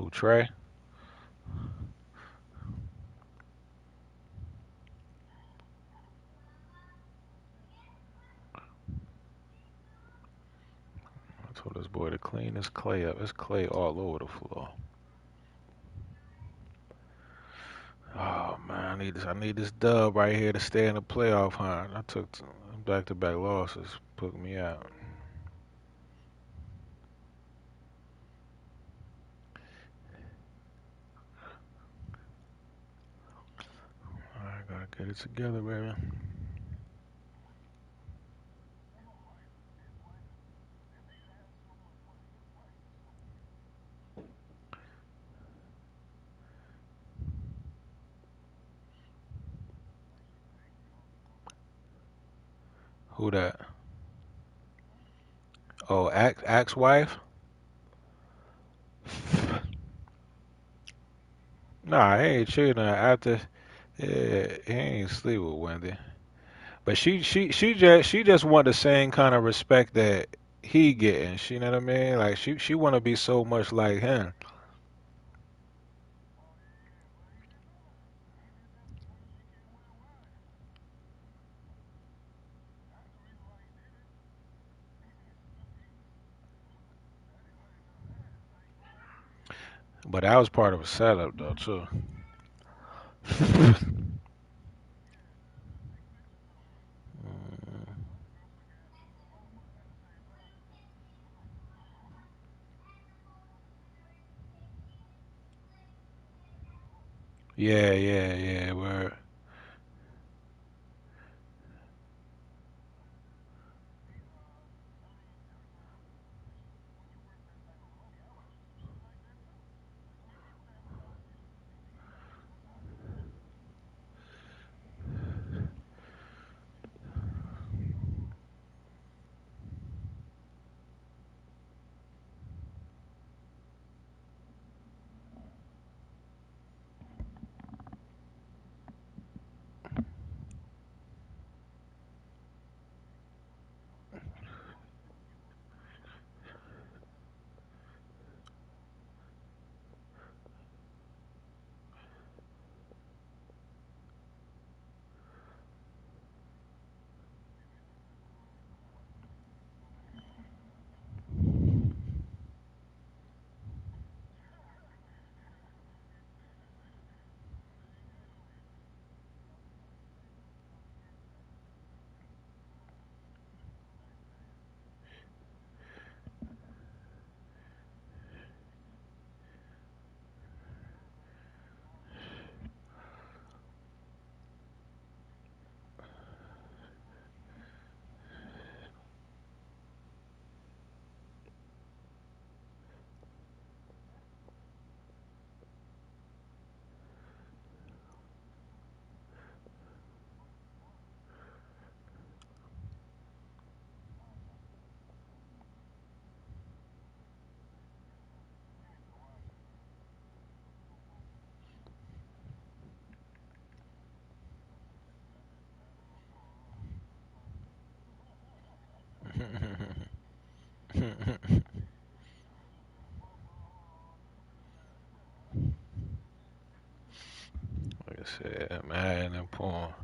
Who, Trey? I told this boy to clean this clay up. There's clay all over the floor. Oh man, I need this dub right here to stay in the playoff hunt. I took back-to-back losses, put me out. I gotta get it together, baby. Who that? Oh, Axe wife? Nah, he ain't cheating on her after. Yeah, he ain't sleep with Wendy. But she just want the same kind of respect that he getting. She know what I mean? Like she want to be so much like him. But that was part of a setup though too. Yeah, yeah, yeah. Where like I said, man, and porn.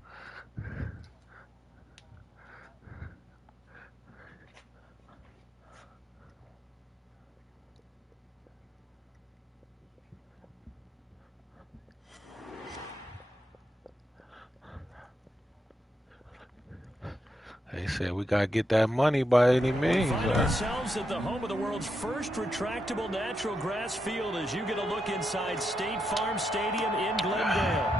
They said we gotta get that money by any We means, find man. ourselves at the home of the world's first retractable natural grass field as you get a look inside State Farm Stadium in Glendale.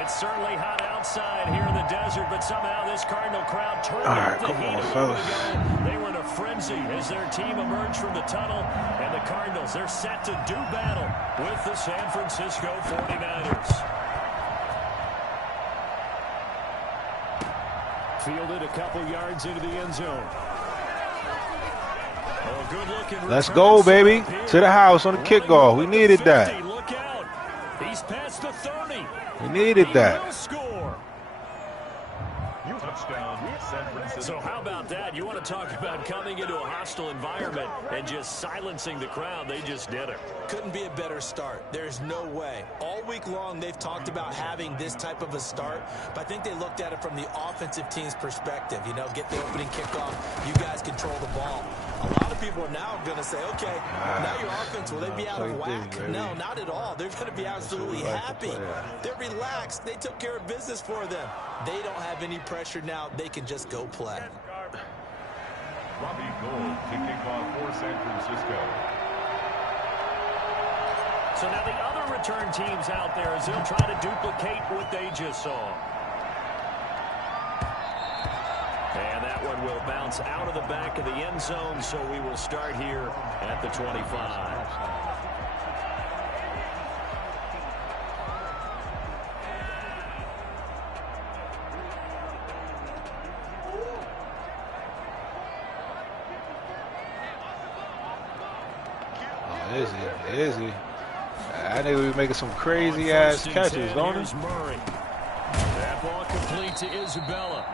It's certainly hot outside here in the desert, but somehow this Cardinal crowd turned All up right, the come heat on, a moment fellas. ago. They were in a frenzy as their team emerged from the tunnel, and the Cardinals, they're set to do battle with the San Francisco 49ers. Fielded a couple yards into the end zone. Oh, good-looking Let's go, baby. To the house on the kickoff. We needed that. Look out. He's past the 30. We needed that. Will score. Touchdown, San Francisco. So how about that? you want to talk about coming into a hostile environment and just silencing the crowd. They just did it. Couldn't be a better start. There's no way. All week long, they've talked about having this type of a start, but I think they looked at it from the offensive team's perspective. You know, get the opening kickoff. You guys control the ball. A lot of people are now going to say, okay, now your offense, will they be out of whack? No, not at all. They're going to be absolutely happy. They're relaxed. They took care of business for them. They don't have any pressure now. They can just go play. Robbie Gould kicking off for San Francisco. So now the other return teams out there as they'll try to duplicate what they just saw. And that one will bounce out of the back of the end zone, so we will start here at the 25. Is he? I think we were making some crazy ass catches, don't he? Murray. That ball complete to Isabella.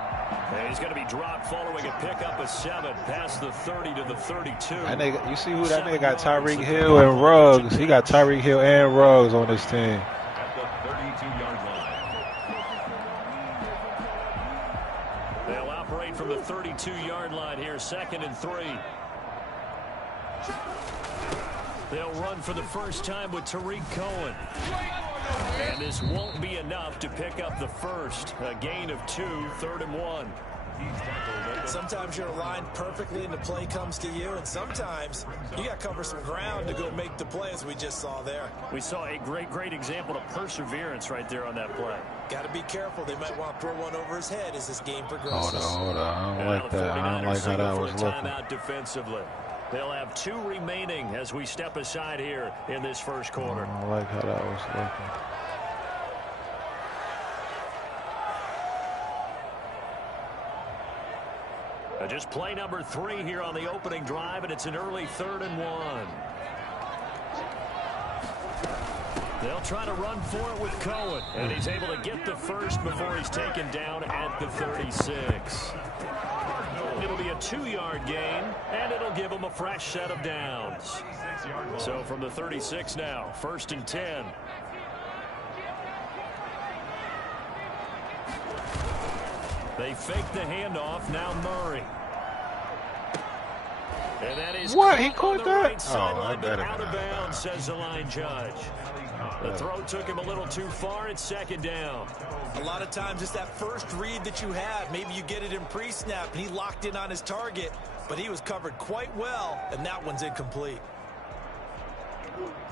And he's going to be dropped following a pickup of 7 past the 30 to the 32. That nigga, you see who that nigga got? Tyreek Hill and Ruggs. He got Tyreek Hill and Ruggs on his team. At the 32-yard line. They'll operate from the 32-yard line here, 2nd and 3. They'll run for the first time with Tariq Cohen. And this won't be enough to pick up the first. A gain of 2, 3rd and 1. Sometimes you're aligned perfectly and the play comes to you, and sometimes you got to cover some ground to go make the play, as we just saw there. We saw a great example of perseverance right there on that play. Got to be careful. They might want to throw one over his head as this game progresses. Hold on. I don't like that. I don't like how that was looking. Timeout defensively. They'll have 2 remaining as we step aside here in this first quarter. I don't like how that was looking. Just play number 3 here on the opening drive, and it's an early 3rd and 1. They'll try to run for it with Cohen, and he's able to get the first before he's taken down at the 36. It'll be a 2-yard gain, and it'll give him a fresh set of downs. So from the 36 now, 1st and 10. They fake the handoff. Now Murray. And that is what? He caught that? Right out of bounds, says the line judge. The throw took him a little too far. It's 2nd down. A lot of times it's that first read that you have. Maybe you get it in pre-snap, and he locked in on his target, but he was covered quite well, and that one's incomplete.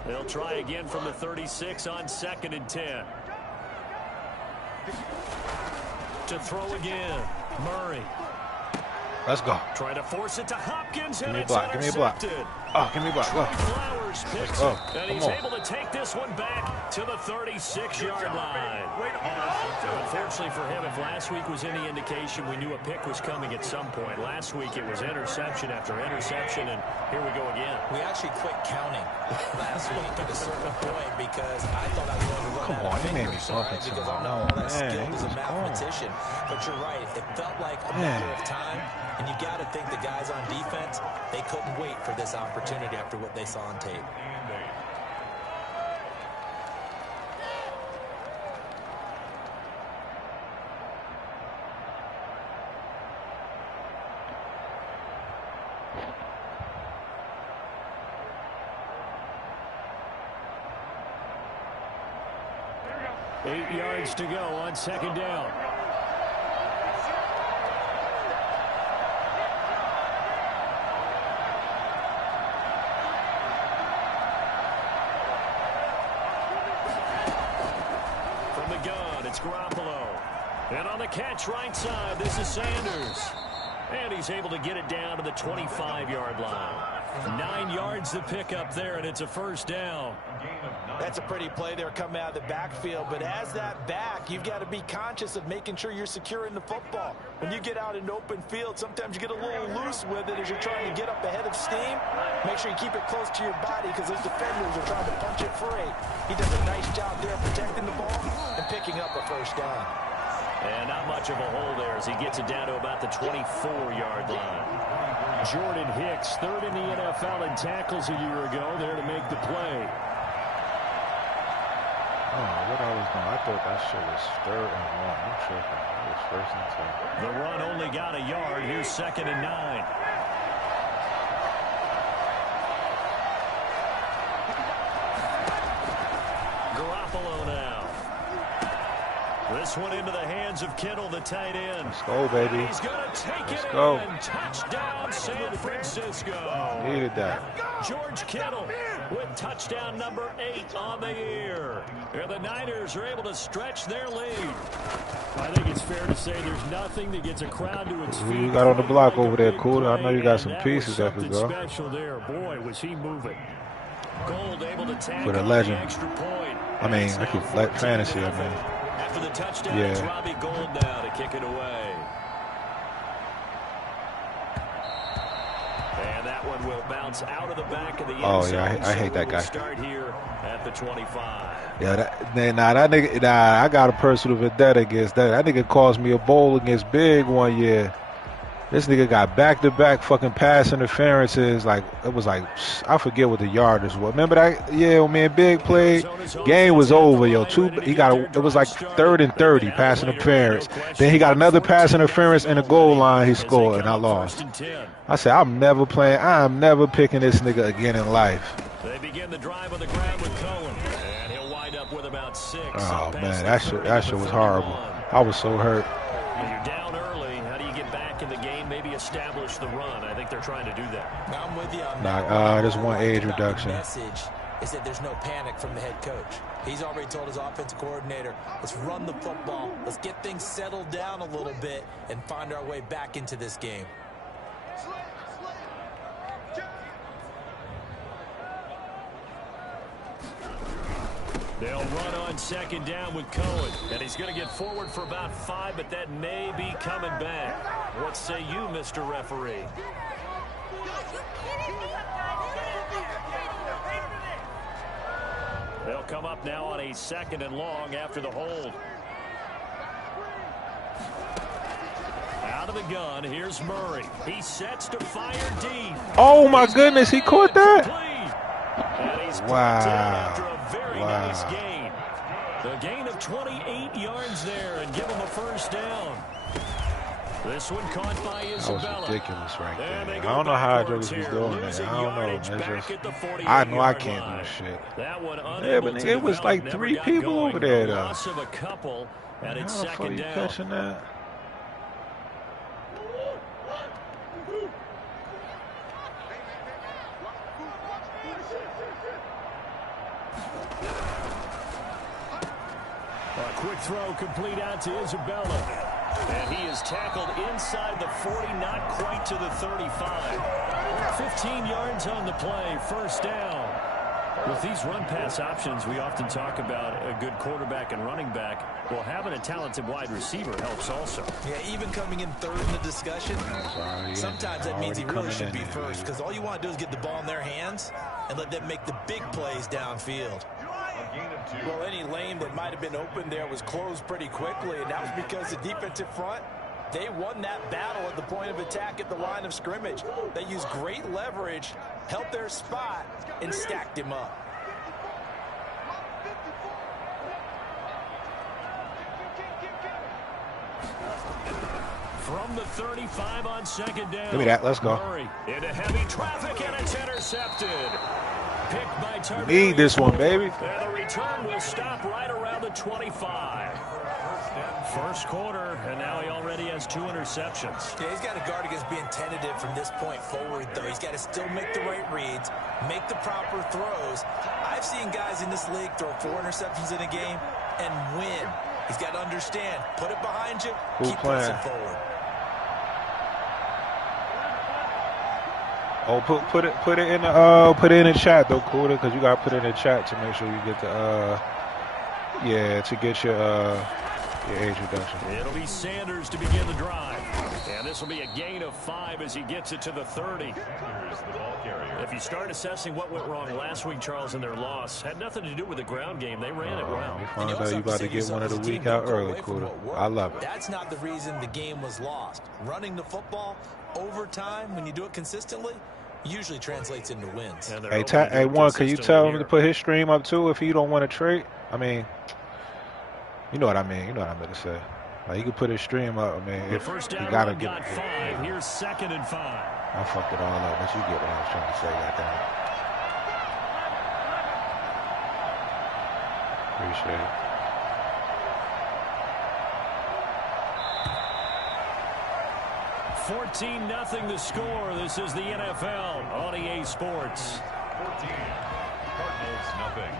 They'll try again from the 36 on 2nd and 10. To throw again. Murray. Let's go. Trying to force it to Hopkins, and it's Give me a block. Oh, give me a block. Go. Flowers picks it, and he's able to take this one back to the 36-yard line. Unfortunately for him, if last week was any indication, we knew a pick was coming at some point. Last week it was interception after interception, and here we go again. We actually quit counting last week at a certain point because I thought I was going to run Come out on, of he made me fingers, talking to because him. I'm not all that Man, skilled he as a was mathematician. But you're right. It felt like a matter of time, and you got to think the guys on defense, they couldn't wait for this opportunity after what they saw on tape. 8 yards to go on 2nd down. From the gun, it's Garoppolo. And on the catch right side, this is Sanders. And he's able to get it down to the 25-yard line. 9 yards to pick up there, and it's a 1st down. That's a pretty play there coming out of the backfield, but as that back, you've got to be conscious of making sure you're securing the football. When you get out in open field, sometimes you get a little loose with it as you're trying to get up ahead of steam. Make sure you keep it close to your body because those defenders are trying to punch it free. He does a nice job there protecting the ball and picking up a 1st down. And not much of a hole there as he gets it down to about the 24-yard line. Jordan Hicks, third in the NFL in tackles a year ago, there to make the play. Oh, what I was doing? I thought that shit was 3rd and 1. I'm tripping. It was 1st and 10. The run only got a yard. Here's 2nd and 9. Garoppolo now. This one into the hands of Kittle, the tight end. Let's go, baby. And he's going to take Let's it go. in. Touchdown, San Francisco. Needed that. George Kittle with touchdown number 8 on the year. And the Niners are able to stretch their lead. I think it's fair to say there's nothing that gets a crowd to its feet. Who you got on the block like over there, big Cooler? I know you play, got some and pieces that was could go. something special there. Boy, was he moving. Gold able to tag With a on legend. the extra point. I mean, It's I could now let 14-0. fantasy, I mean. After the touchdown, Yeah. it's Robbie Gould now to kick it away. And that one will bounce out of the back of the end Oh, zone. yeah, I hate So that we guy. will start here at the 25. Yeah, that nigga, I got a personal vendetta against that. That nigga caused me a bowl against Big one year. This nigga got back-to-back fucking pass interferences. Like, it was like, I forget what the yardage was. Remember that? Yeah, man, Big played. Game was over, yo. It was like 3rd and 30, pass interference. Then he got another pass interference in the goal line. He scored, and I lost. I said, I'm never picking this nigga again in life. They begin the drive on the ground with Cohen. And he'll wind up with about 6. Oh, man, that shit was horrible. I was so hurt. You're down early. How do you get back in the game? Maybe establish the run. I think they're trying to do that. Now I'm with you on Nah, that. there's one age The reduction. message is that there's no panic from the head coach. He's already told his offensive coordinator, let's run the football, let's get things settled down a little bit and find our way back into this game. They'll run on 2nd down with Cohen. And he's going to get forward for about 5, but that may be coming back. What say you, Mr. Referee? They'll come up now on a 2nd and long after the hold. Out of the gun, here's Murray. He sets to fire deep. Oh, my goodness, he caught that? And he's Wow. brought down after a very Wow. nice gain. The gain of 28 yards there and give him a 1st down. This one caught by That was Isabella. ridiculous right And they there. go I don't know how backwards jokers was here, doing that. losing I don't know. yardage It's back just, at the I know I 48-yard can't line. do shit. That one Yeah, unable but to it was develop, like never 3 got people going. over there, A though. loss of a couple, and it's How the fuck 2nd you down. catching that? A quick throw complete out to Isabella. And he is tackled inside the 40, not quite to the 35. 15 yards on the play, 1st down. With these run-pass options, we often talk about a good quarterback and running back. Well, having a talented wide receiver helps also. Yeah, even coming in 3rd in the discussion, Sorry, sometimes that means he really should be in, first because all you want to do is get the ball in their hands and let them make the big plays downfield. Well, any lane that might have been open there was closed pretty quickly, and that was because the defensive front, they won that battle at the point of attack at the line of scrimmage. They used great leverage, held their spot, and stacked him up. From the 35 on 2nd down. Give me that. Let's go. Murray into heavy traffic, and it's intercepted. Picked by Tarvarius. Need this one, baby. And the return will stop right around the 25. 1st quarter, and now he already has 2 interceptions. Yeah, he's got to guard against being tentative from this point forward, though. He's got to still make the right reads, make the proper throws. I've seen guys in this league throw 4 interceptions in a game and win. He's got to understand, put it behind you, Who keep playing? pressing forward. Oh, put it in the chat though, Cooler, because you gotta put it in the chat to make sure you get to get your age reduction. It'll be Sanders to begin the drive. And And this will be a gain of 5 as he gets it to the 30. Here's the ball carrier. If you start assessing what went wrong last week, Charles, in their loss, had nothing to do with the ground game. They ran it well. You find out you about to get one of the week out early, Kuda. I love it. That's not the reason the game was lost. Running the football over time, when you do it consistently, usually translates into wins. Hey, Warren, can you tell him to put his stream up too if he don't want to trade? I mean, you know what I mean. You know what I'm going to say. Like, he could put his stream up. I mean, if you got to get 5. Here's 2nd and 5. I fucked it all up, but you get what I was trying to say. Goddamn. Appreciate it. $14-0 the score. This is the NFL on EA Sports. 14. Cardinals, nothing.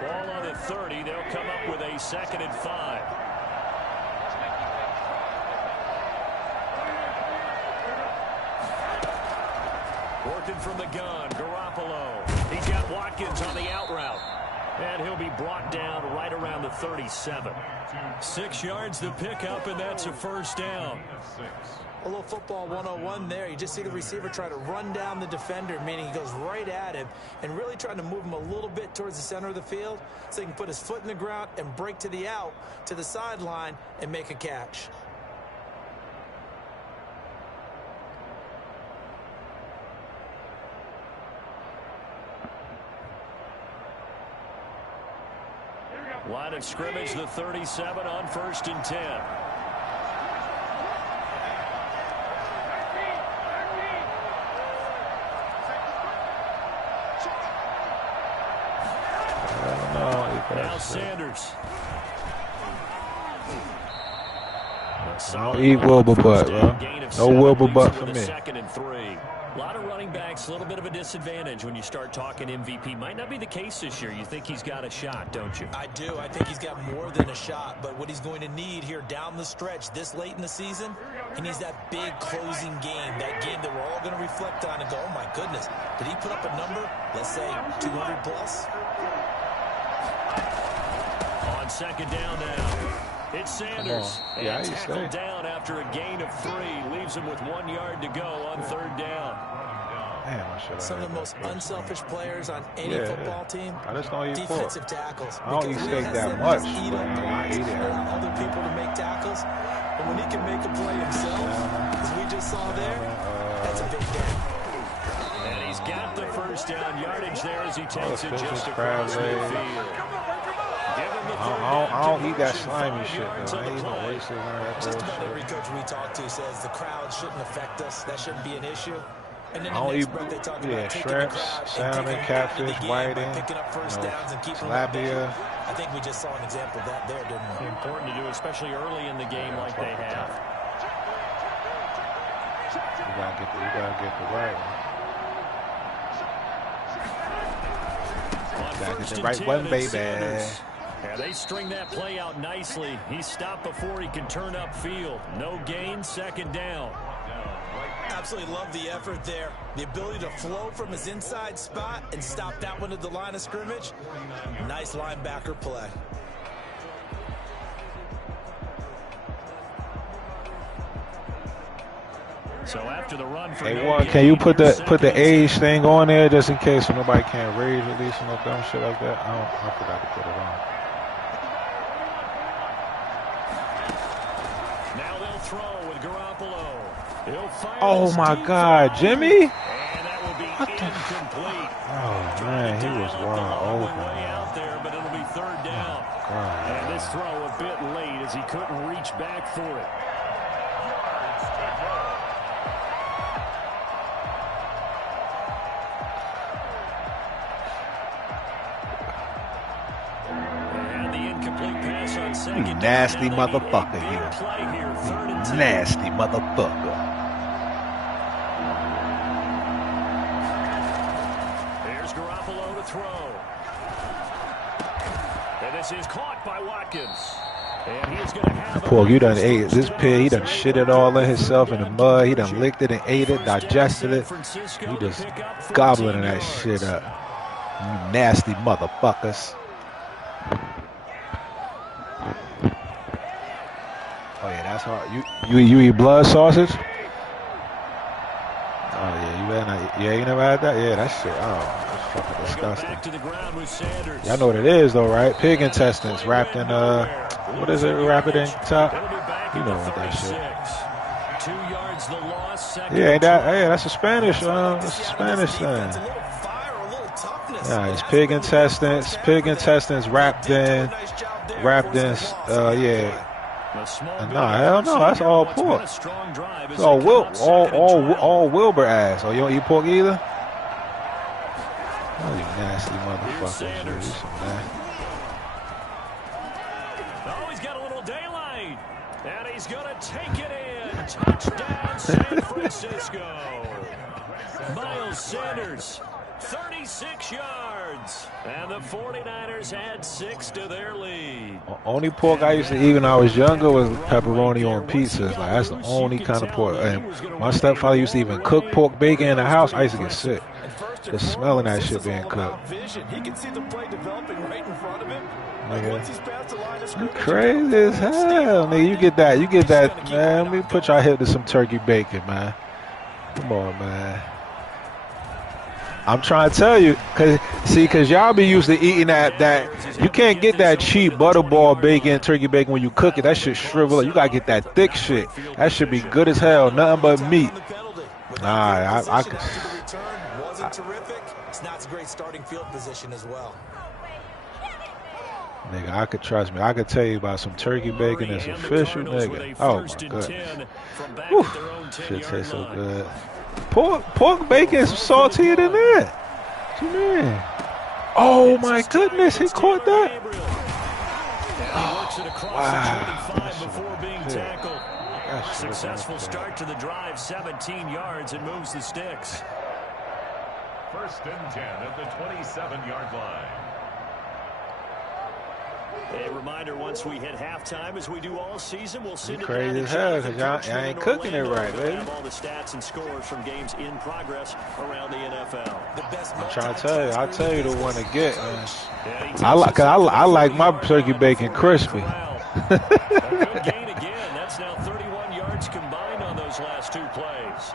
Ball on the 30. They'll come up with a 2nd and 5. Working from the gun, Garoppolo. He's got Watkins on the out route. And he'll be brought down right around the 37. 6 yards to pick up, and that's a first down. A little football 101 there. You just see the receiver try to run down the defender, meaning he goes right at him and really trying to move him a little bit towards the center of the field so he can put his foot in the ground and break to the out, to the sideline, and make a catch. Line of scrimmage, the 37 on 1st and 10. Now Sanders. I don't eat Wilbur butt, bro. No Wilbur butt for me. 2nd and 3. A lot of running backs, a little bit of a disadvantage when you start talking MVP. Might not be the case this year. You think he's got a shot, don't you? I do. I think he's got more than a shot. But what he's going to need here down the stretch this late in the season, he needs that big closing game, that game that we're all going to reflect on and go, oh, my goodness, did he put up a number, let's say, 200 plus? On 2nd down now. It's Sanders. Yeah, and tackled down after a gain of 3. Leaves him with 1 yard to go on 3rd down. Damn, some of the most unselfish players on any football team. I just don't eat defensive tackles. I don't eat steak that much. I eat it. Allow other people to make tackles. But when he can make a play himself, as we just saw there, that's a big day. And he's got the first down yardage there as he takes it just across midfield. I don't eat that slimy shit, though. I ain't even wasting that. Just about every coach we talk to says the crowd shouldn't affect us. That shouldn't be an issue. And then I don't eat, they talk about shrimps, salmon, catfish, whiting, picking up first downs and keeping tilapia. I think we just saw an example of that there, didn't we? Important to do, especially early in the game like they have. You gotta get the right one. Gotta get the right one, baby. Yeah, they string that play out nicely. He stopped before he can turn upfield. No gain, 2nd down. Absolutely love the effort there. The ability to flow from his inside spot and stop that one at the line of scrimmage. Nice linebacker play. So after the run for can you put the age thing on there just in case so nobody can't rage at least no dumb shit like that? I forgot to put it on. Now they'll throw with Garoppolo. He'll fire. Oh my God, Jimmy! And that will be incomplete. Oh man, he was wide open. Way out there, but it'll be 3rd down. And this throw a bit late as he couldn't reach back for it. You nasty motherfucker, you nasty motherfucker. Here's Garoppolo to throw. And this is caught by Watkins. And he's going to have Poor, you done ate it. This pig, he done shit it all in himself in the mud. He done licked it and ate it, digested it. He just gobbling that shit up. You nasty motherfuckers. Oh yeah, that's hard. You eat blood sausage? Oh yeah, you never had that? Yeah, that shit. Oh, that's fucking They go disgusting. back to the ground with Sanders. Y'all know what it is though, right? Pig intestines wrapped in what is it? Wrap it in top. It'll be back You at know the what that 36. shit. 2 yards the loss. Second Yeah, ain't that? and Yeah, that's a Spanish. That's a Spanish thing. Yeah, it's pig intestines. Pig intestines wrapped in. Yeah. Nah, hell no. That's all pork. It's all Wilbur ass. Oh, you don't eat pork either? Oh, you nasty motherfuckers. You some nasty. Oh, he's got a little daylight. And he's going to take it in. Touchdown, San Francisco. Miles Sanders, 36 yards. And the 49ers had 6 to their lead. Only pork I used to eat when I was younger was pepperoni on pizzas. Like, that's the only kind of pork. And my stepfather used to even cook pork bacon in the house. I used to get sick. Just smelling that shit being cooked. He can see the play developing right in front of him. You crazy as hell, nigga. You get that, man. Let me put y'all hip to some turkey bacon, man. Come on, man. I'm trying to tell you, cause y'all be used to eating that you can't get that cheap butterball bacon, turkey bacon when you cook it. That shit shrivel up. You gotta get that thick shit. That should be good as hell. Nothing but meat. Nah, I could. Wasn't terrific. It's not a great starting field position as well. Nigga, I could trust me. I could tell you about some turkey bacon that's official, nigga. Oh my goodness. Whew. Shit tastes so good. Pork bacon is saltier than that. What you mean? Oh my goodness, he caught that. Oh, wow. Successful start to the drive, 17 yards, and moves the sticks. 1st and 10 at the 27-yard line. A reminder, once we hit halftime, as we do all season, we'll send it crazy down as to hell, because y'all ain't cooking it right, baby. Have all the stats and scores from games in progress around the NFL. I'm trying to tell you. I'll tell you the one to get, man. I like my turkey bacon crispy. A good gain again. That's now 31 yards combined on those last 2 plays.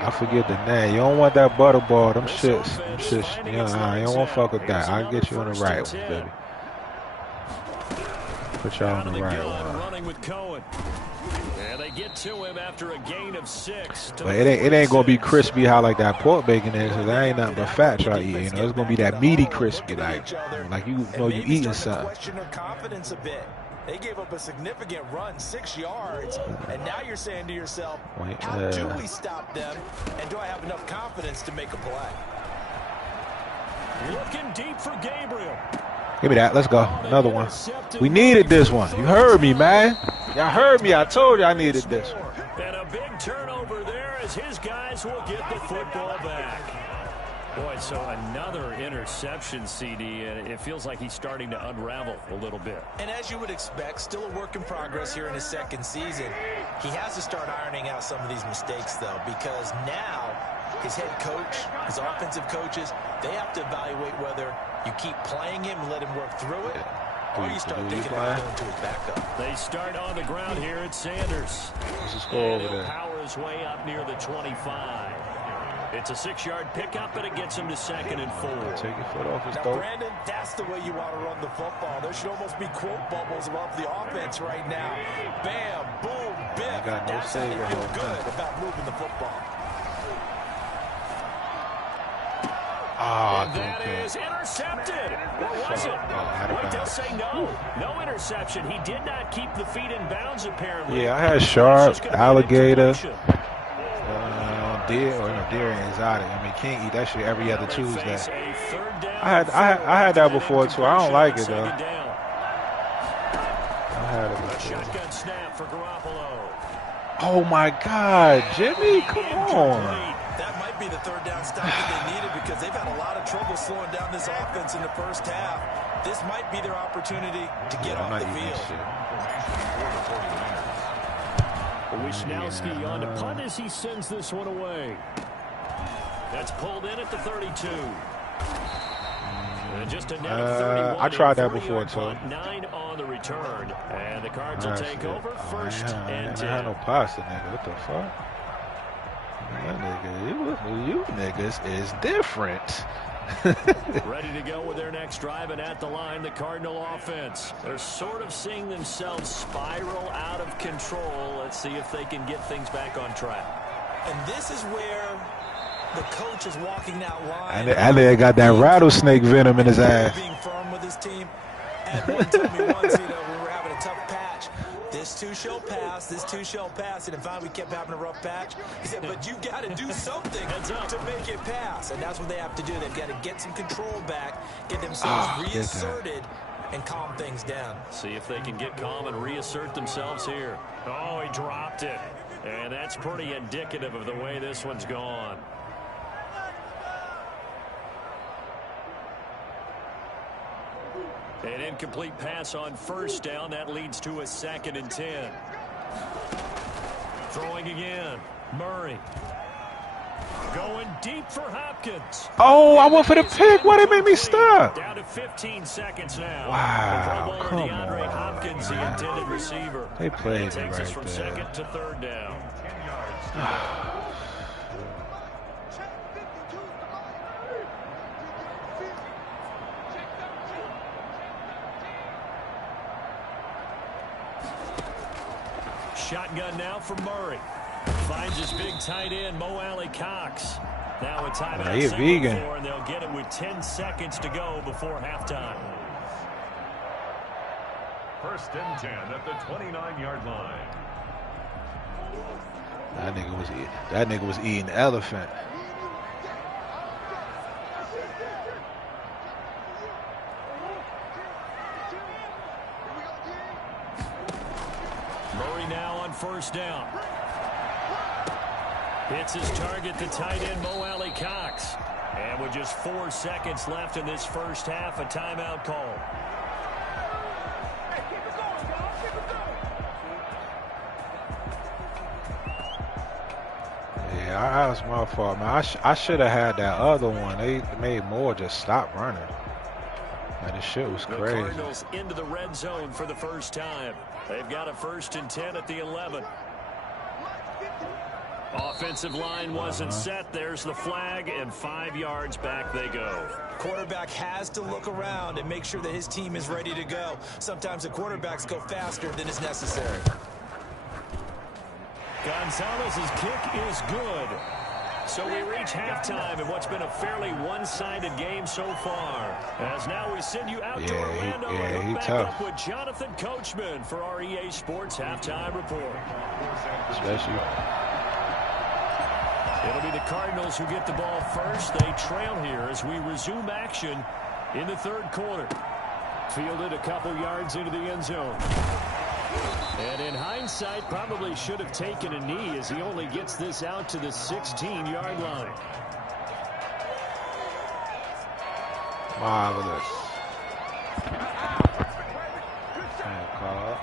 I forget the name. You don't want that butterball. Them shits. You don't want to fuck with that. I'll get you on the right one, baby. Put y'all on the right one. Running with Cohen. And they get to him after a gain of 6. But it ain't gonna be crispy how like that pork bacon is, cause that ain't nothing but fat y'all eat. You know, it's gonna be that meaty crispy, like you know you eating something. Question their confidence a bit. They gave up a significant run, 6 yards, and now you're saying to yourself, how do we stop them, and do I have enough confidence to make a play? Looking deep for Gabriel. Give me that. Let's go. Another one. We needed this one. You heard me, man. Y'all heard me. I told you I needed this one. And a big turnover there as his guys will get the football back. Boy, so another interception, CD, and it feels like he's starting to unravel a little bit. And as you would expect, still a work in progress here in his 2nd season. He has to start ironing out some of these mistakes, though, because now his head coach, his offensive coaches, they have to evaluate whether you keep playing him and let him work through it, or you start thinking about going to his backup. They start on the ground here at Sanders. What's the score over there? Power his way up near the 25. It's a 6-yard pickup, and it gets him to 2nd and 4. Take your foot off his Now, throat. Brandon, that's the way you want to run the football. There should almost be quote bubbles above the offense right now. Bam, boom, biff. That's how you feel good about moving the football. Ah, that is intercepted. Or was it? Wait, they'll say no. No interception. He did not keep the feet in bounds, apparently. Yeah, I had sharp, alligator, deer, or no, deer and exotic. I mean, can't eat that shit every other Tuesday. I had that before too. I don't like it though. I had it before. Shotgun snap for Garoppolo. Oh my God, Jimmy, come on. That might be the 3rd down stop that they needed because they've had a lot of trouble slowing down this offense in the 1st half. This might be their opportunity to get off the field. Wisnowski on to punt as he sends this one away. That's pulled in at the 32. And just a net of 31. I tried that before too. 9 on the return. returned. And the Cards will take over first and 10. I had no pasta, nigga. What the fuck? That nigga, you niggas is different. Ready to go with their next drive, and at the line, the Cardinal offense. They're sort of seeing themselves spiral out of control. Let's see if they can get things back on track. And this is where the coach is walking that line. And they got that rattlesnake venom in his ass. Being firm with his team. And one told me once, we were having a tough patch. This too shall pass. This too shall pass. And in fact, we kept having a rough patch. He said, but you got to do something to make it pass. And that's what they have to do. They've got to get some control back, get themselves reasserted, and calm things down. See if they can get calm and reassert themselves here. Oh, he dropped it. And that's pretty indicative of the way this one's gone. An incomplete pass on first down. That leads to a 2nd and 10. Throwing again. Murray. Going deep for Hopkins. Oh, I went for the pick. Why they make me stop? Down to 15 seconds now. Wow, come DeAndre on, Hopkins, the intended receiver. They played me takes us right from there. 2nd to 3rd down. Shotgun now for Murray. Finds his big tight end, Mo Alley Cox. Now a timeout. He a vegan. And they'll get it with 10 seconds to go before halftime. 1st and 10 at the 29-yard line. That nigga was eating elephant. Murray now on 1st down. Hits his target, the tight end, Mo Alley Cox. And with just 4 seconds left in this first half, a timeout call. Yeah, that was my fault, man. I should have had that other one. They made more just stop running. Man, this shit was The crazy. Cardinals into the red zone for the first time. They've got a 1st and 10 at the 11. Offensive line wasn't set. There's the flag, and 5 yards back they go. Quarterback has to look around and make sure that his team is ready to go. Sometimes the quarterbacks go faster than is necessary. Gonzalez's kick is good. So we reach halftime in what's been a fairly one-sided game so far. As now we send you out to Orlando and he hook back tough. up with Jonathan Coachman for our EA Sports Halftime Report. Especially. It'll be the Cardinals who get the ball first. They trail here as we resume action in the 3rd quarter. Fielded a couple yards into the end zone. And in hindsight, probably should have taken a knee as he only gets this out to the 16-yard line. Marvelous. Good call.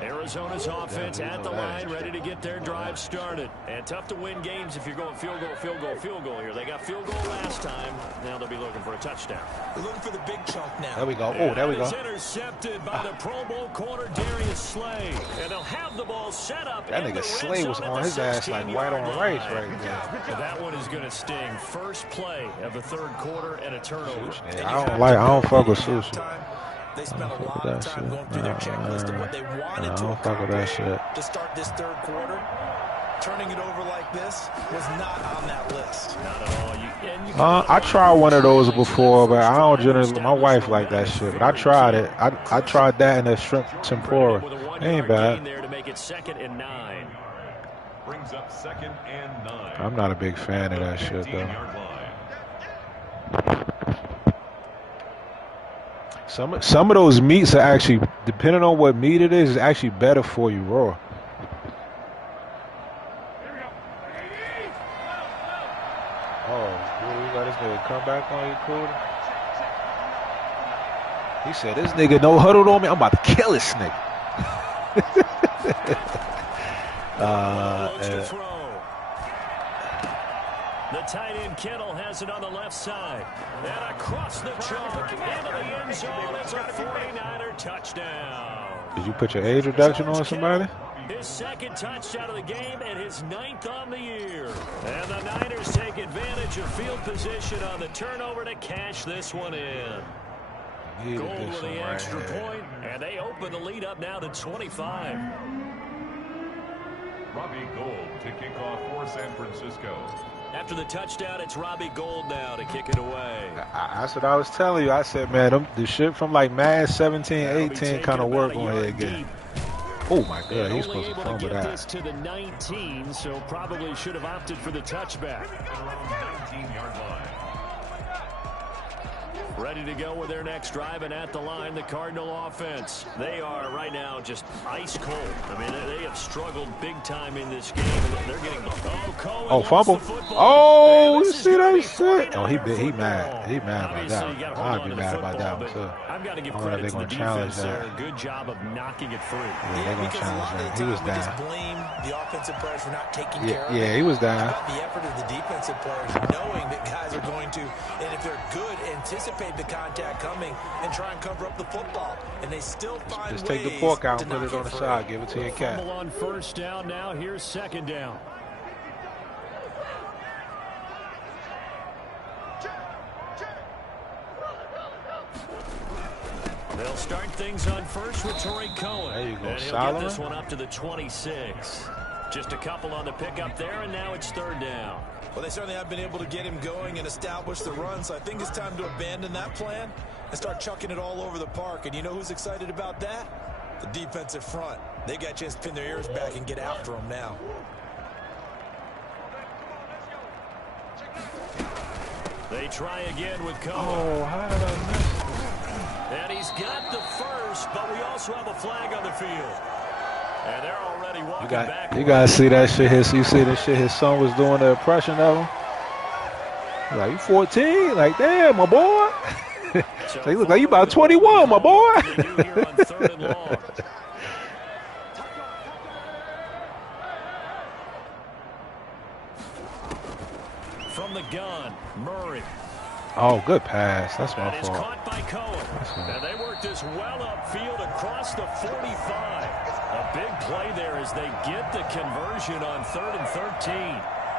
Arizona's offense at the line, ready to get their drive started. And tough to win games if you're going field goal, field goal, field goal here. They got field goal last time. Now they'll be looking for a touchdown. They're looking for the big chunk now. There we go. Oh, there we go. It's intercepted by the Pro Bowl corner Darius Slay. And they'll have the ball set up. That nigga Slay was on his ass like white on rice right there. And that one is going to sting. First play of the 3rd quarter and a turnover. Yeah, I don't fuck with Sushi. They spent a lot of time going through their checklist of what they wanted to accomplish to start this 3rd quarter. Turning it over like this was not on that list. Not at all. I tried one of those before, but I don't generally. My wife like that shit, but I tried it. I tried that in a shrimp tempura. It ain't bad. There to make it 2nd and 9. Brings up 2nd and 9. I'm not a big fan of that shit though. Some of those meats are actually, depending on what meat it is actually better for you raw. Oh, you got this nigga come back on you, cool? He said, "This nigga no huddled on me. I'm about to kill this nigga." The tight end Kittle has it on the left side. And across the chalk into the end zone. It's a 49er touchdown. Did you put your age reduction on somebody? His second touchdown of the game and his 9th on the year. And the Niners take advantage of field position on the turnover to cash this one in. Gold with the extra point, and they open the lead up now to 25. Robbie Gould to kick off for San Francisco. After the touchdown, it's Robbie Gould now to kick it away. That's what I was telling you. I said, man, the shit from like Madden 17, 18 kind of work on here again. Oh my God, he's supposed to fumble that. This to the 19, so probably should have opted for the touchback. 19-yard line. Ready to go with their next drive, and at the line, the Cardinal offense. They are right now just ice cold. I mean, they have struggled big time in this game. They're getting oh, fumble. Oh, you see that shit? Oh, he mad. He mad about that one. I'd be mad about that one too. I've got to give I wonder credit if to they're the going to challenge defense there. that. Good job of knocking it free. Yeah, they're going to challenge that. He was We just down. blame the offensive players for not taking care of it. Yeah, he was down. How about the effort of the defensive players, knowing that guys are going to, and if they're good, anticipate the contact coming and try and cover up the football. And they still find Just ways take the pork out to and put knock it on the free. side. Give it to your cat. Fumble on first down now. Here's second down. They'll start things on first with Tariq Cohen. There you go, and he'll Solomon. get this one up to the 26. Just a couple on the pickup there, and now it's third down. Well, they certainly have been able to get him going and establish the run, so I think it's time to abandon that plan and start chucking it all over the park. And you know who's excited about that? The defensive front. They got a chance to pin their ears back and get after him now. They try again with Cohen. Oh, how did I miss? And he's got the first, but we also have a flag on the field. And they're already walking back. You gotta see that shit. You see that shit his son was doing the impression of him. He's like, you 14? Like, damn, my boy. So he look like you about 21, my boy. From the gun, Murray. Oh, good pass. That's my That is fault. caught by Cohen. And they work this well upfield across the 45. A big play there as they get the conversion on 3rd and 13.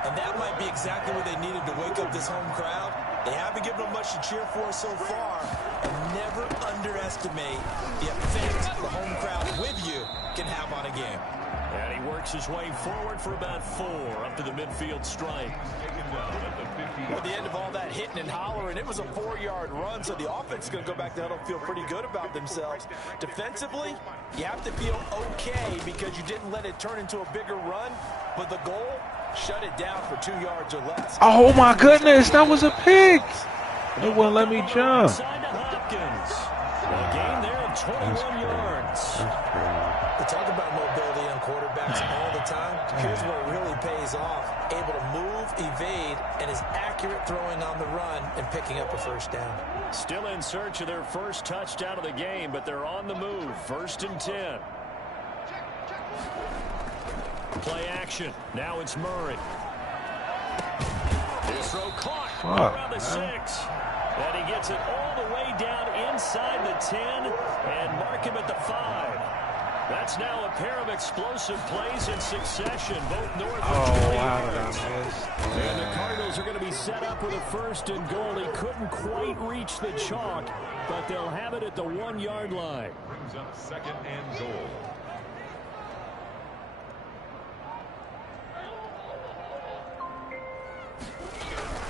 And that might be exactly what they needed to wake up this home crowd. They haven't given them much to cheer for so far. And never underestimate the effect the home crowd with you can have on a game. And he works his way forward for about 4 up to the midfield stripe. At the end of all that hitting and hollering, it was a 4-yard run, so the offense is going to go back to huddle, feel pretty good about themselves. Defensively, you have to feel okay because you didn't let it turn into a bigger run, but the goal, shut it down for 2 yards or less. Oh, my goodness. That was a pick. They wouldn't let me jump. A gain there of 21 yards. We talk about mobility on quarterbacks all the time. Here's where it really pays off. Able to move, evade, and is accurate throwing on the run and picking up a first down. Still in search of their first touchdown of the game, but they're on the move. 1st and 10. Play action. Now it's Murray. This throw caught around the 6. And he gets it all the way down inside the 10 and mark him at the 5. That's now a pair of explosive plays in succession, both north of 20 yards. And the Cardinals are going to be set up with a 1st and goal. He couldn't quite reach the chalk, but they'll have it at the 1-yard line. Brings up 2nd and goal.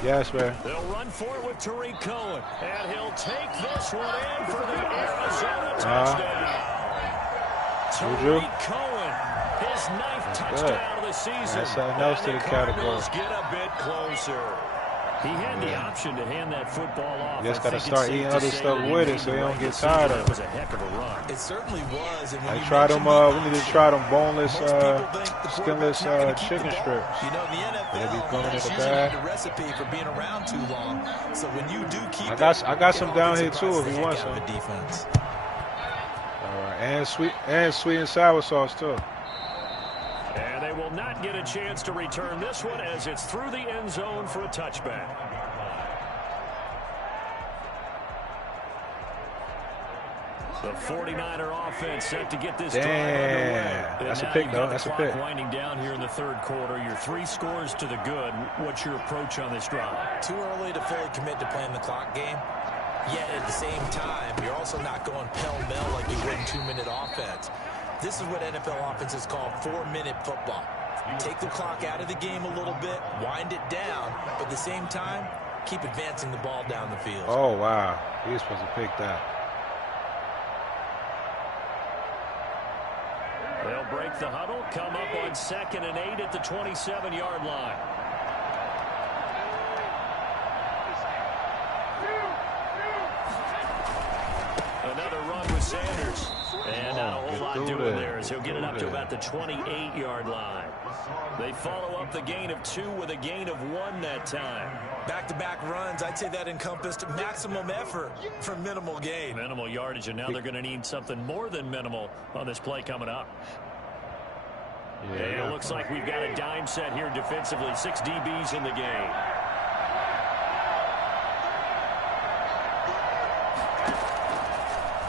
Yes, man. They'll run for it with Tariq Cohen, and he'll take this one in for the Arizona touchdown. Tariq Cohen, his 9th touchdown of the season. That's something else to the category. Get a bit closer. He had the option to hand that football off. You just got to start eating other stuff with it so you don't get tired of it. It was a heck of a run. It certainly was. And I tried them. We need to try them boneless, skinless chicken strips. You know, the They be NFL coming in is the usually bag. the recipe for being around too long. So when you do keep I got some down here too if you want some. Defense. All right, and sweet and sour sauce too. And they will not get a chance to return this one as it's through the end zone for a touchback. The 49er offense set to get this drive underway. That's a pick, though. That's a pick. Winding down here in the third quarter. Your 3 scores to the good. What's your approach on this drive? Too early to fully commit to playing the clock game. Yet at the same time, you're also not going pell-mell like you would in 2-minute offense. This is what NFL offenses call 4-minute football. Take the clock out of the game a little bit, wind it down, but at the same time, keep advancing the ball down the field. Oh, wow. He was supposed to pick that. They'll break the huddle, come up on 2nd and 8 at the 27-yard line. Another run with Sanders. And not a whole lot doing there as he'll get it up to about the 28-yard line. They follow up the gain of 2 with a gain of 1 that time. Back-to-back runs, I'd say that encompassed maximum effort for minimal gain. Minimal yardage, and now they're going to need something more than minimal on this play coming up. Yeah, it looks like we've got a dime set here defensively. 6 DBs in the game.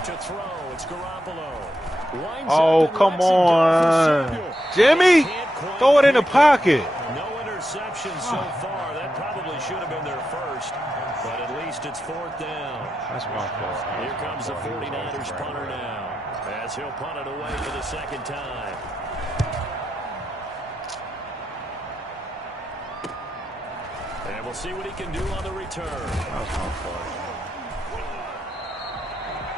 To throw, it's Garoppolo. Oh, come on. Jimmy, throw it in the pocket. No interception so far. That probably should have been their first, but at least it's 4th down. That's my fault. Here comes the 49ers punter now, as he'll punt it away for the 2nd time. And we'll see what he can do on the return. That's my fault.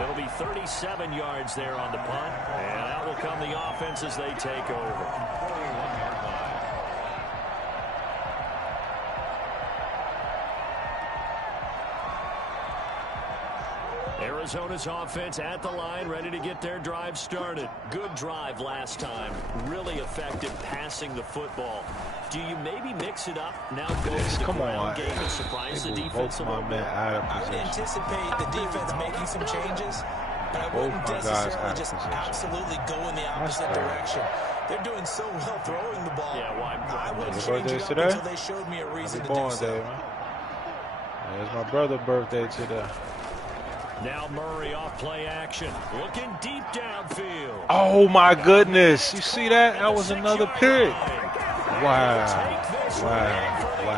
It'll be 37 yards there on the punt, and out will come the offense as they take over. Arizona's offense at the line, ready to get their drive started. Good drive last time. Really effective passing the football. Do you maybe mix it up? Now go to the ground game and surprise the defense a little bit? I would anticipate the defense making some changes, but I wouldn't necessarily just absolutely go in the opposite direction. They're doing so well throwing the ball. Yeah, why I wouldn't change it up until they showed me a reason to do so. It's my brother's birthday today. Now Murray off play action. Looking deep downfield. Oh, my goodness. You see that? That was another pick. Wow.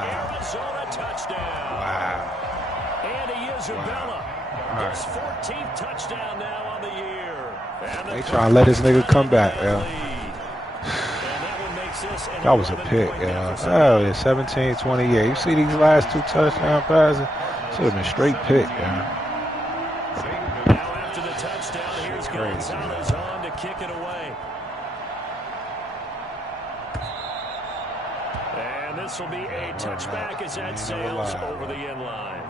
Arizona touchdown. Wow. Andy Isabella. His 14th touchdown now on the year. They trying to let this nigga come back, yeah. That was a pick, yeah. Oh, yeah, 17-28. You see these last 2 touchdown passes? Should have been straight pick, yeah. Now after the touchdown, here's Gonzalez on to kick it away. And this will be a touchback as that sails over the end line.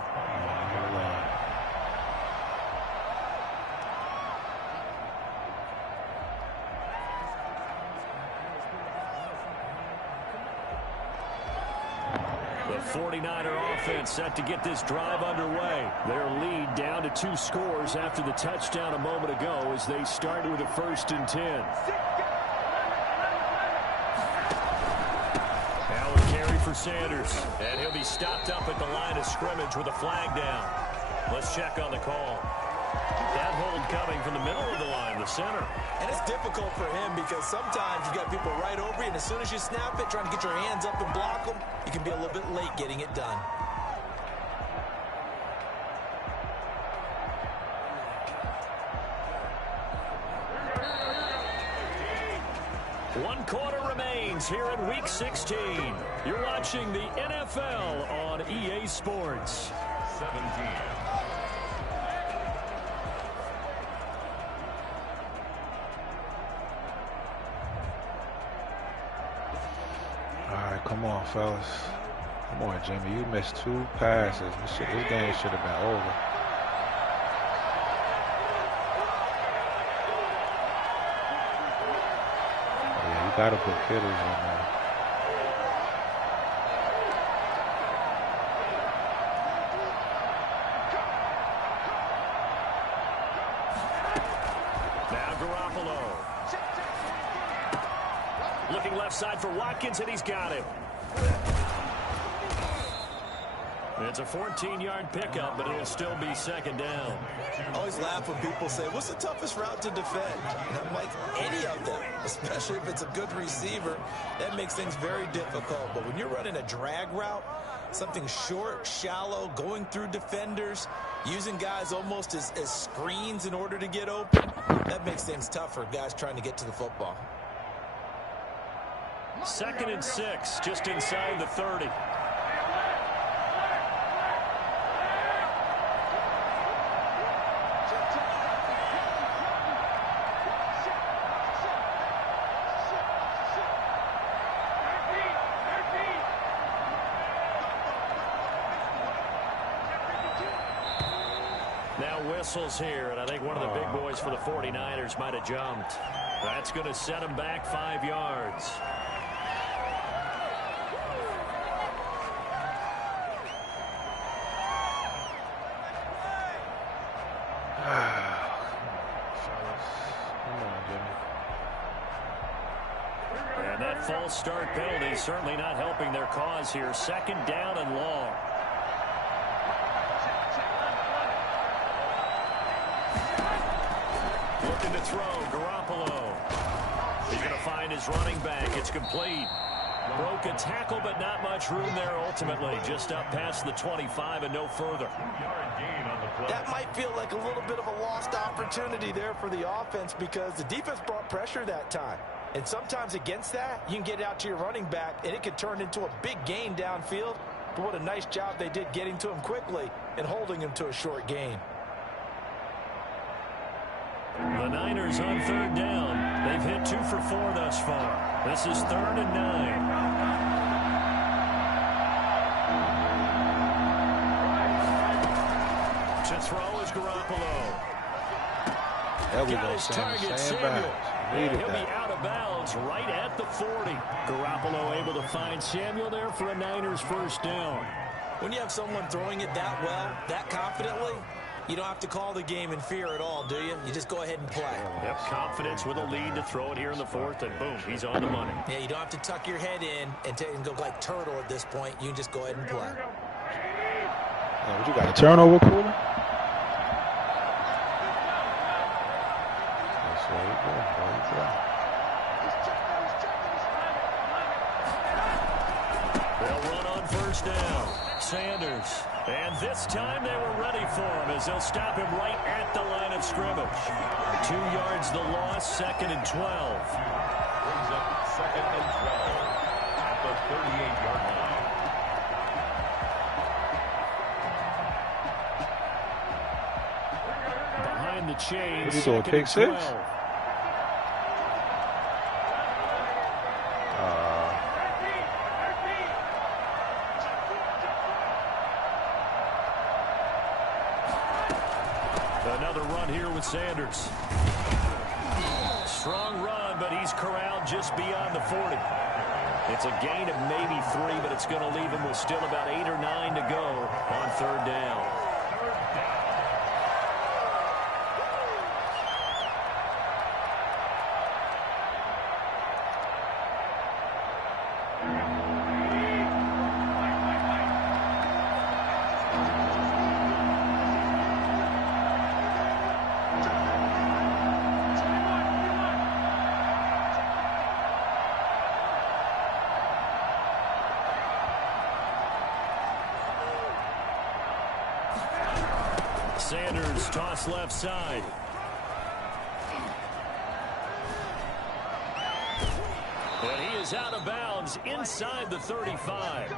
The 49er offense set to get this drive underway. Their lead down to 2 scores after the touchdown a moment ago as they start with a 1st and 10. Allen carry for Sanders. And he'll be stopped up at the line of scrimmage with a flag down. Let's check on the call. That hold coming from the middle of the line, the center. And it's difficult for him because sometimes you got people right over you, and as soon as you snap it, trying to get your hands up and block them, you can be a little bit late getting it done. One quarter remains here in Week 16. You're watching the NFL on EA Sports. 17. Come on, fellas. Come on, Jimmy. You missed 2 passes. This game should have been over. Oh, yeah, you got to put Kittles in there. Now Garoppolo. Looking left side for Watkins, and he's got him. It's a 14-yard pickup, but it'll still be second down. I always laugh when people say, what's the toughest route to defend? And I'm like, any of them, especially if it's a good receiver. That makes things very difficult. But when you're running a drag route, something short, shallow, going through defenders, using guys almost as screens in order to get open, that makes things tough for guys trying to get to the football. 2nd and 6, just inside the 30. Whistles here, and I think one of the big boys for the 49ers might have jumped. That's going to set him back 5 yards. And that false start penalty certainly not helping their cause here. 2nd down and long. Looking to throw, Garoppolo. He's going to find his running back. It's complete. Broke a tackle, but not much room there ultimately. Just up past the 25 and no further. That might feel like a little bit of a lost opportunity there for the offense because the defense brought pressure that time. And sometimes against that, you can get out to your running back, and it could turn into a big gain downfield. But what a nice job they did getting to him quickly and holding him to a short gain. The Niners on 3rd down. They've hit 2 for 4 thus far. This is 3rd and 9. To throw is Garoppolo. There we Got go, his Sam. target, Samuel. And he'll be out of bounds right at the 40. Garoppolo able to find Samuel there for a Niners 1st down. When you have someone throwing it that well, that confidently, you don't have to call the game in fear at all, do you? You just go ahead and play. Yep, confidence with a lead to throw it here in the 4th, and boom, he's on the money. Yeah, you don't have to tuck your head in and go like turtle at this point. You can just go ahead and play. Yeah, what you got, a turnover, Cooler? That's what you do. They'll run on 1st down. Sanders. And this time they were ready for him as they'll stop him right at the line of scrimmage. 2 yards the loss, 2nd and 12. Brings up 2nd and 12 at the 38-yard line. Behind the chains. What are you doing, pick 6? Another run here with Sanders. Strong run, but he's corralled just beyond the 40. It's a gain of maybe 3, but it's going to leave him with still about 8 or 9 to go on 3rd down. Sanders toss left side. And he is out of bounds inside the 35.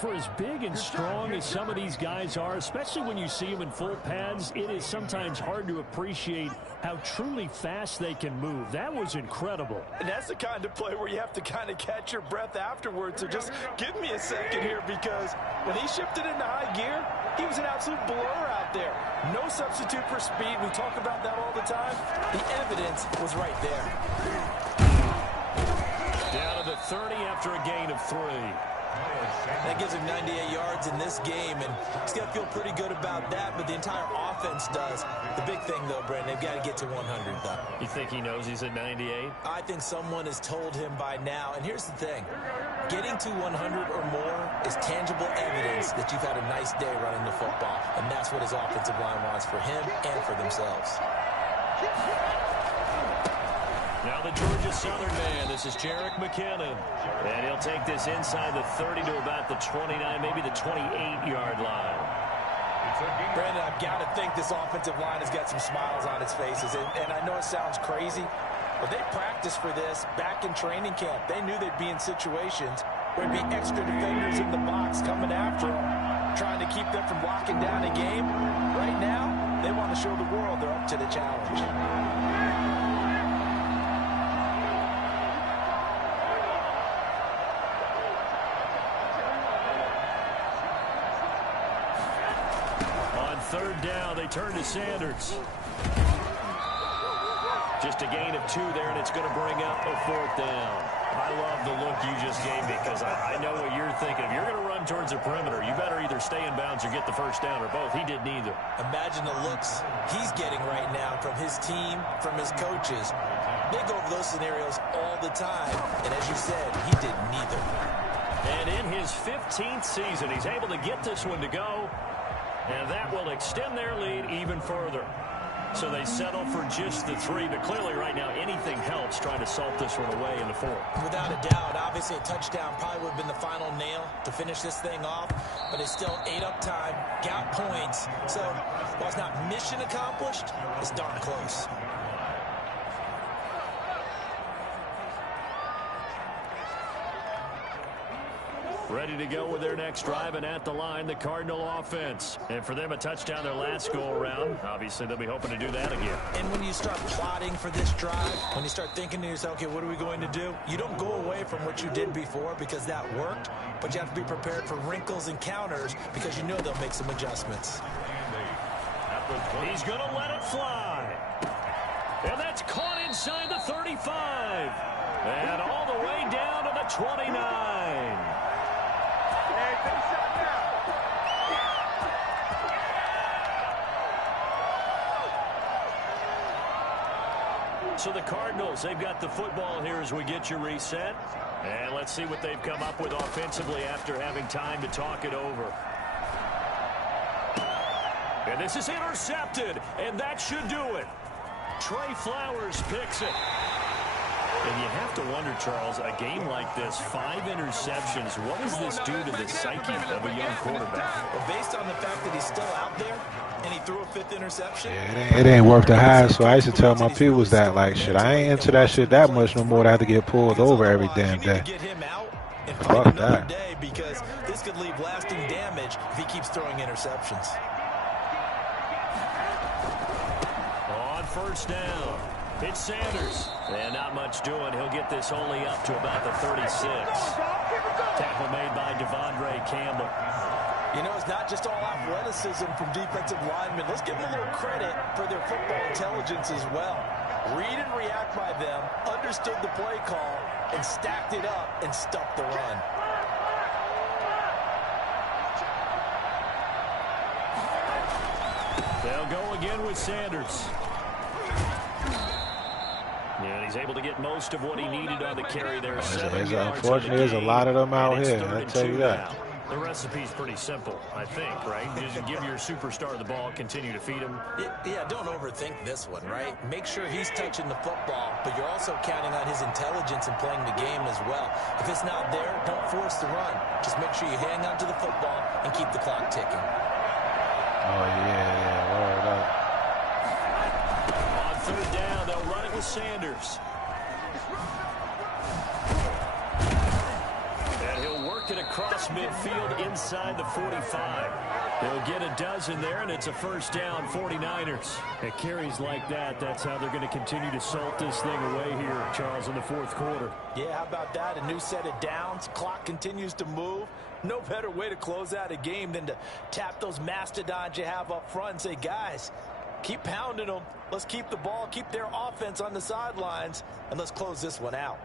For as big and strong as some of these guys are, especially when you see them in full pads, it is sometimes hard to appreciate how truly fast they can move. That was incredible. And that's the kind of play where you have to kind of catch your breath afterwards. So just give me a second here, because when he shifted into high gear, he was an absolute blur out there. No substitute for speed. We talk about that all the time. The evidence was right there. Down to the 30 after a gain of 3. That gives him 98 yards in this game, and he's got to feel pretty good about that, but the entire offense does. The big thing, though, Brandon, they've got to get to 100, though. You think he knows he's at 98? I think someone has told him by now, and here's the thing. Getting to 100 or more is tangible evidence that you've had a nice day running the football, and that's what his offensive line wants for him and for themselves. Now the Georgia Southern man, this is Jerick McKinnon. And he'll take this inside the 30 to about the 29, maybe the 28-yard line. Brandon, I've got to think this offensive line has got some smiles on its faces. And I know it sounds crazy, but they practiced for this back in training camp. They knew they'd be in situations where there'd be extra defenders in the box coming after them, trying to keep them from locking down a game. Right now, they want to show the world they're up to the challenge. Third down, they turn to Sanders. Just a gain of 2 there, and it's going to bring up a 4th down. I love the look you just gave me because I know what you're thinking. If you're going to run towards the perimeter, you better either stay in bounds or get the first down, or both. He did neither. Imagine the looks he's getting right now from his team, from his coaches. They go over those scenarios all the time, and as you said, he did neither. And in his 15th season, he's able to get this one to go. And that will extend their lead even further. So they settle for just the 3, but clearly right now anything helps trying to salt this one away in the 4th. Without a doubt, obviously a touchdown probably would have been the final nail to finish this thing off, but it's still 8 up time, got points. So while it's not mission accomplished, it's darn close. Ready to go with their next drive, and at the line, the Cardinal offense. And for them, a touchdown their last go-around. Obviously, they'll be hoping to do that again. And when you start plotting for this drive, when you start thinking to yourself, okay, what are we going to do? You don't go away from what you did before because that worked, but you have to be prepared for wrinkles and counters because you know they'll make some adjustments. He's going to let it fly. And that's caught inside the 35. And all the way down to the 29. So the Cardinals, they've got the football here as we get you reset. And let's see what they've come up with offensively after having time to talk it over. And this is intercepted, and that should do it. Trey Flowers picks it. And you have to wonder, Charles, a game like this, 5 interceptions, what does this do to the psyche of a young quarterback? Well, based on the fact that he's still out there and he threw a 5th interception. Yeah, it ain't worth the high. So I used to tell my peoples that, like, shit, I ain't into that shit that much no more to have to get pulled over every damn day. Get him out and Fuck fight another that. day because this could leave lasting damage if he keeps throwing interceptions. On first down, it's Sanders. And not much doing. He'll get this only up to about the 36. Tackle made by Devondre Campbell. You know, it's not just all athleticism from defensive linemen. Let's give them a little credit for their football intelligence as well. Read and react by them, understood the play call, and stacked it up and stuffed the run. They'll go again with Sanders. And he's able to get most of what he needed on the carry there. Unfortunately, there's a lot of them out here. I'll tell you that. The recipe's pretty simple, I think, right? Just give your superstar the ball, continue to feed him. Yeah, don't overthink this one, right? Make sure he's touching the football, but you're also counting on his intelligence in playing the game as well. If it's not there, don't force the run. Just make sure you hang on to the football and keep the clock ticking. Oh, yeah, word up. On third down, they'll run it with Sanders. And he'll work it across midfield inside the 45. He'll get a dozen there, and it's a first down, 49ers. At carries like that, that's how they're going to continue to salt this thing away here, Charles, in the fourth quarter. Yeah, how about that? A new set of downs. Clock continues to move. No better way to close out a game than to tap those mastodons you have up front and say, guys, keep pounding them. Let's keep the ball, keep their offense on the sidelines, and let's close this one out.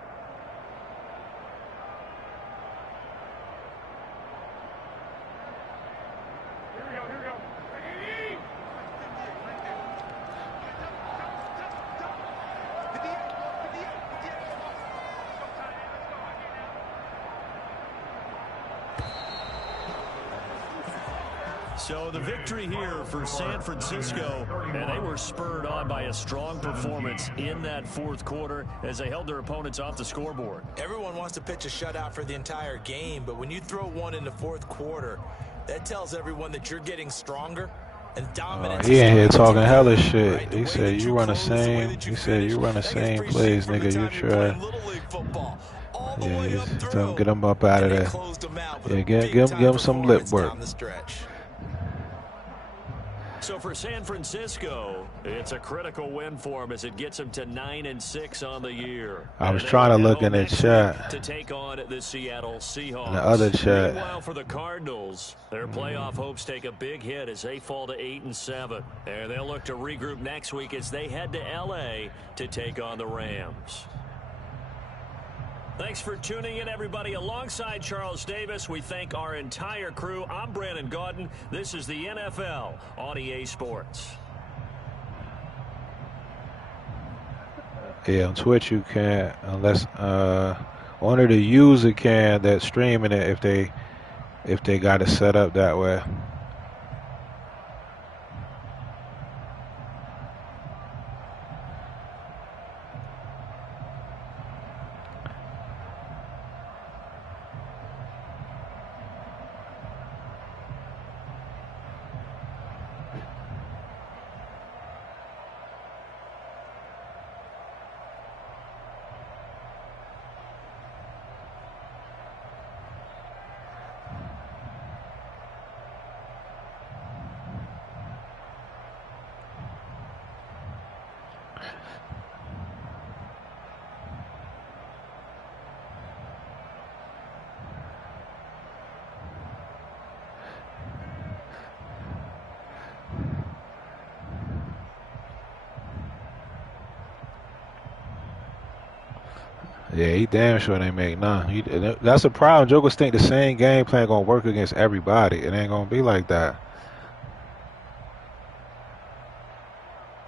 So the victory here for San Francisco, and they were spurred on by a strong performance in that fourth quarter as they held their opponents off the scoreboard. Everyone wants to pitch a shutout for the entire game, but when you throw one in the fourth quarter, that tells everyone that you're getting stronger. And dominance he in here talking is hella right? shit. The He way said that you run the close, the way same. that He said you finish, run the that gets same appreciated plays, from the nigga. You time you're playing try. Little League football all the Yeah, way up tell him through. get him up out of And they there. closed them out with Yeah, a give big-time him some lip performance work. down the stretch. So for San Francisco, it's a critical win for them as it gets them to 9-6 on the year. I was trying to look in the chat, to take on the Seattle Seahawks. in the other chat. Meanwhile, for the Cardinals, their playoff hopes take a big hit as they fall to 8-7, and they'll look to regroup next week as they head to L.A. to take on the Rams. Thanks for tuning in, everybody. Alongside Charles Davis, we thank our entire crew. I'm Brandon Gaudin. This is the NFL on EA Sports. Yeah, on Twitch you can't, unless only the user can that's streaming it if they got it set up that way. Yeah, he damn sure they make none. That's a problem. Jokers think the same game plan gonna work against everybody. It ain't gonna be like that.